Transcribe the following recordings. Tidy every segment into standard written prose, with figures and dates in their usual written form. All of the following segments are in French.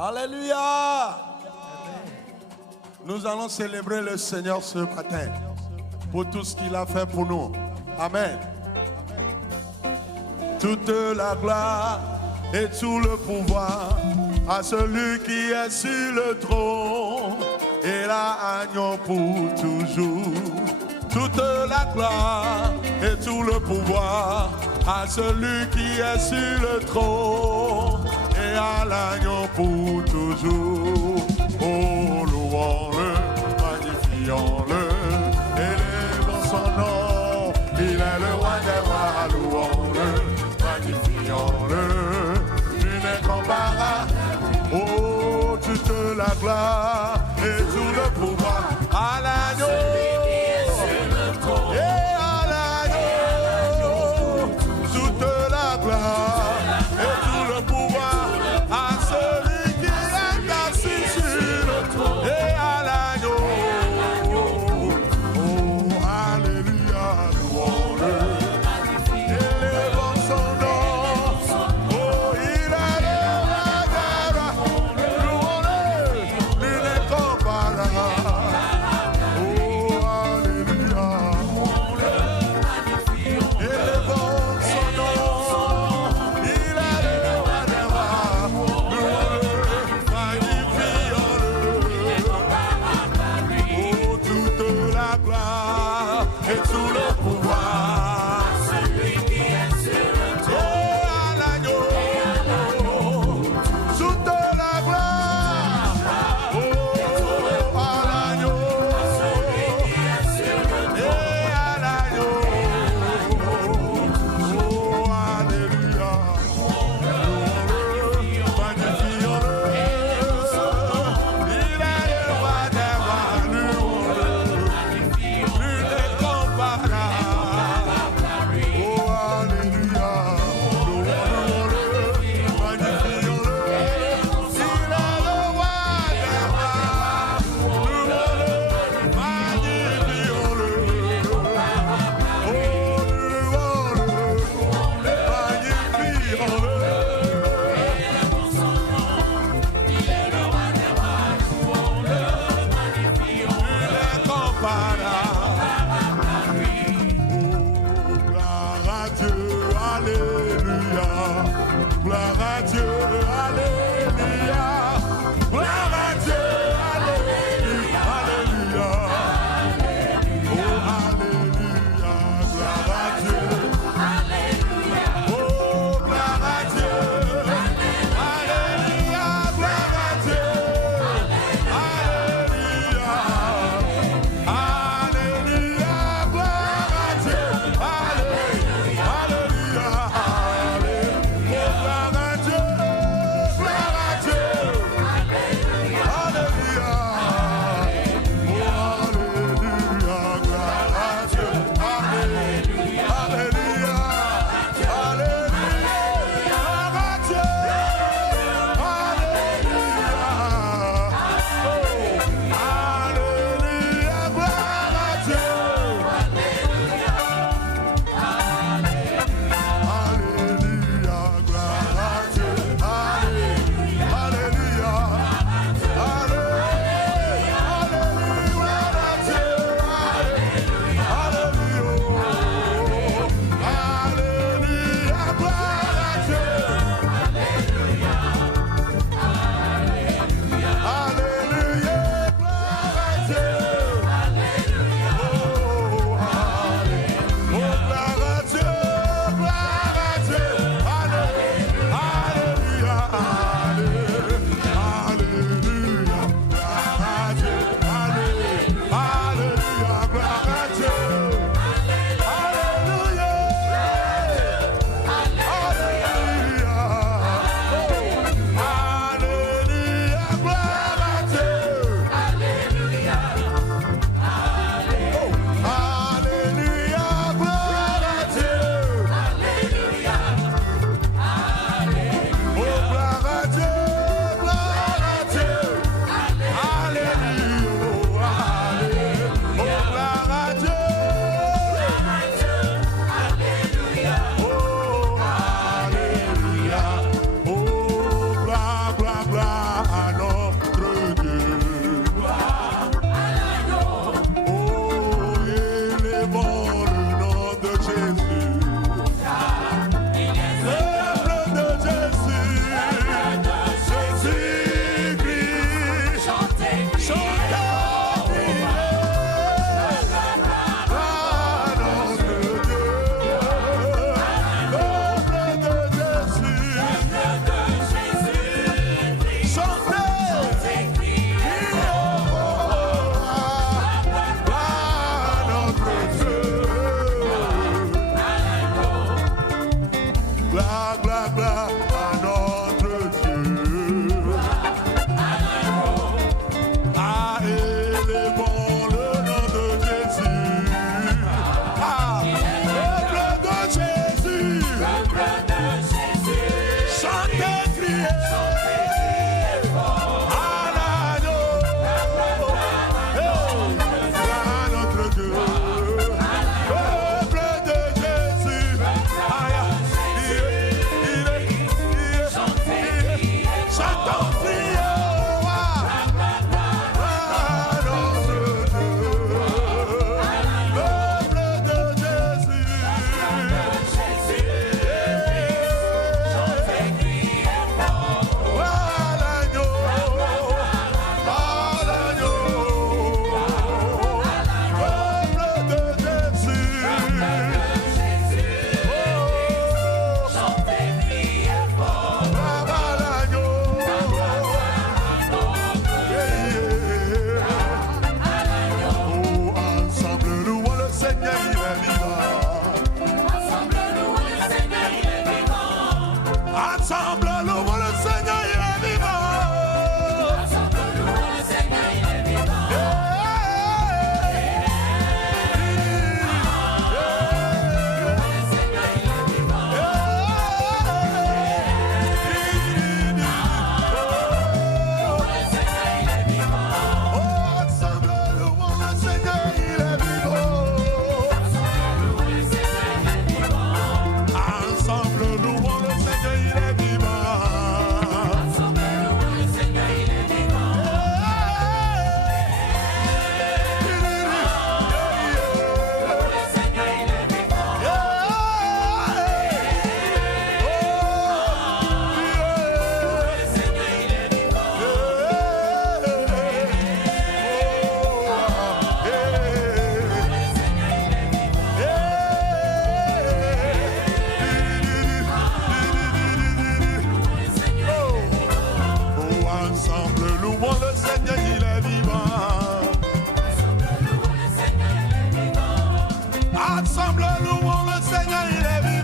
Alléluia. Nous allons célébrer le Seigneur ce matin pour tout ce qu'il a fait pour nous. Amen. Toute la gloire et tout le pouvoir à celui qui est sur le trône et l'agneau pour toujours. Toute la gloire et tout le pouvoir à celui qui est sur le trône et à l'agneau pour toujours. Oh, louons-le, magnifions-le, élevons son nom. Il est le roi des rois, louons-le, magnifions-le, nul n'est comparable. Oh, toute la gloire et tout le pouvoir à l'agneau. Et à l'agneau, toute la gloire et tout le pouvoir à celui qui est assis sur le trône et à l'agneau. Oh, alléluia, louons-le, élevons son nom. Oh, il est le roi des rois, louons-le, nul n'est comparable. ensemble, louons le Seigneur, il est vivant. Ensemble, louons le Seigneur, il est vivant.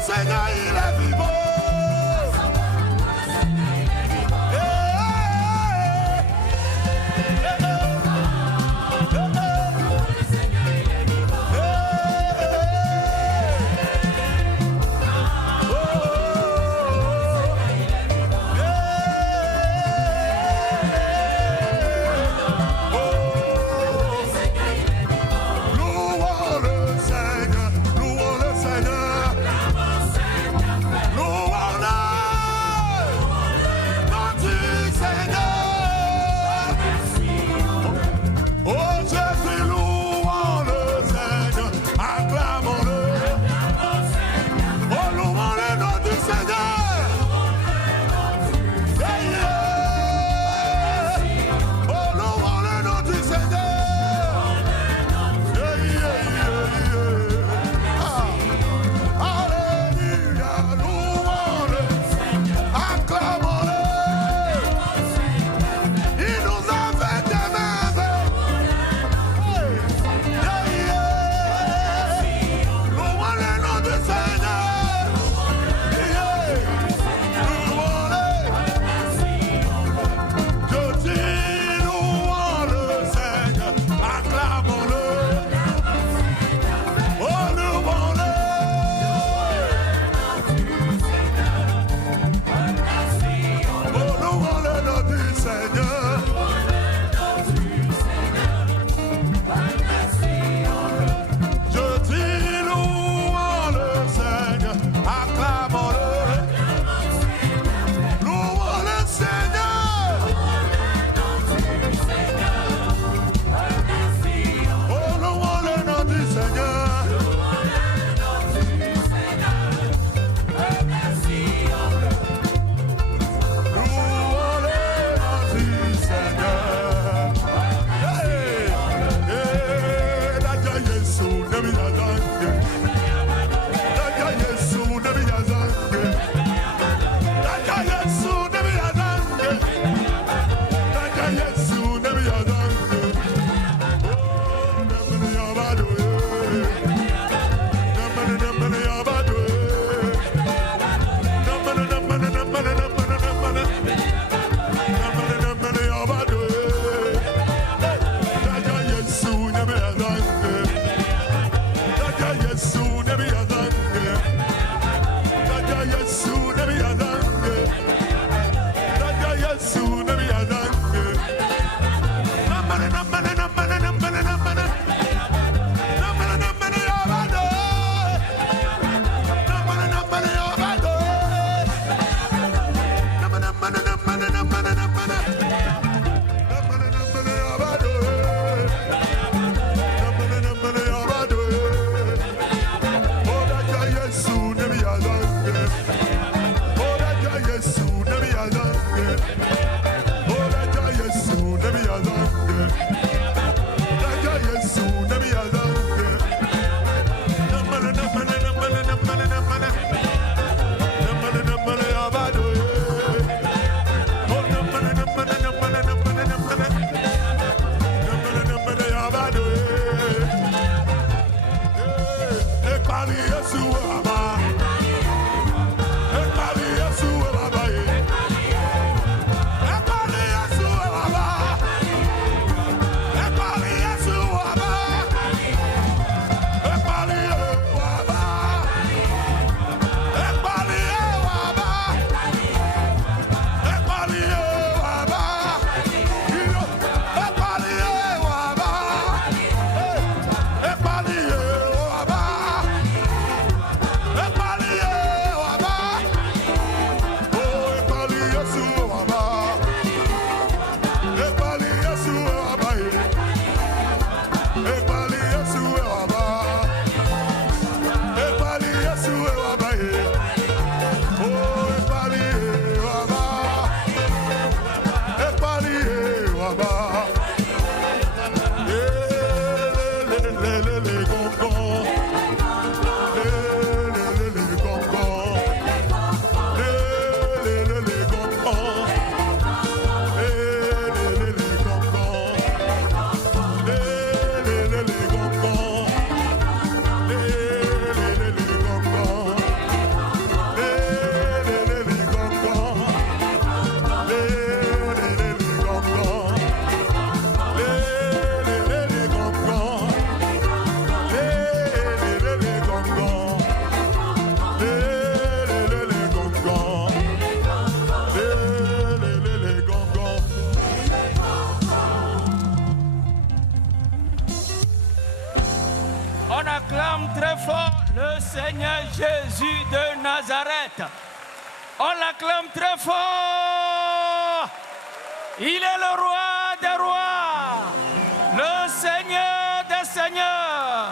Seigneur, il est vivant. Louons le Seigneur, louons le Seigneur. Seigneur Jésus de Nazareth. On l'acclame très fort. Il est le roi des rois, le Seigneur des seigneurs,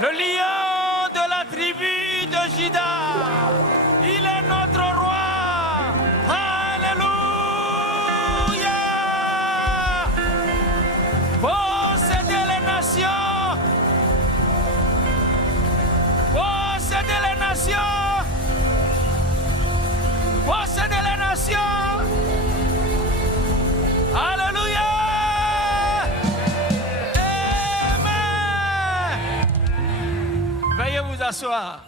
le lion de la tribu de Juda. Il est notre roi. Alléluia. Possédez les nations. Possédez les nations. Possédez les nations. Alléluia. Amen. Veuillez vous asseoir.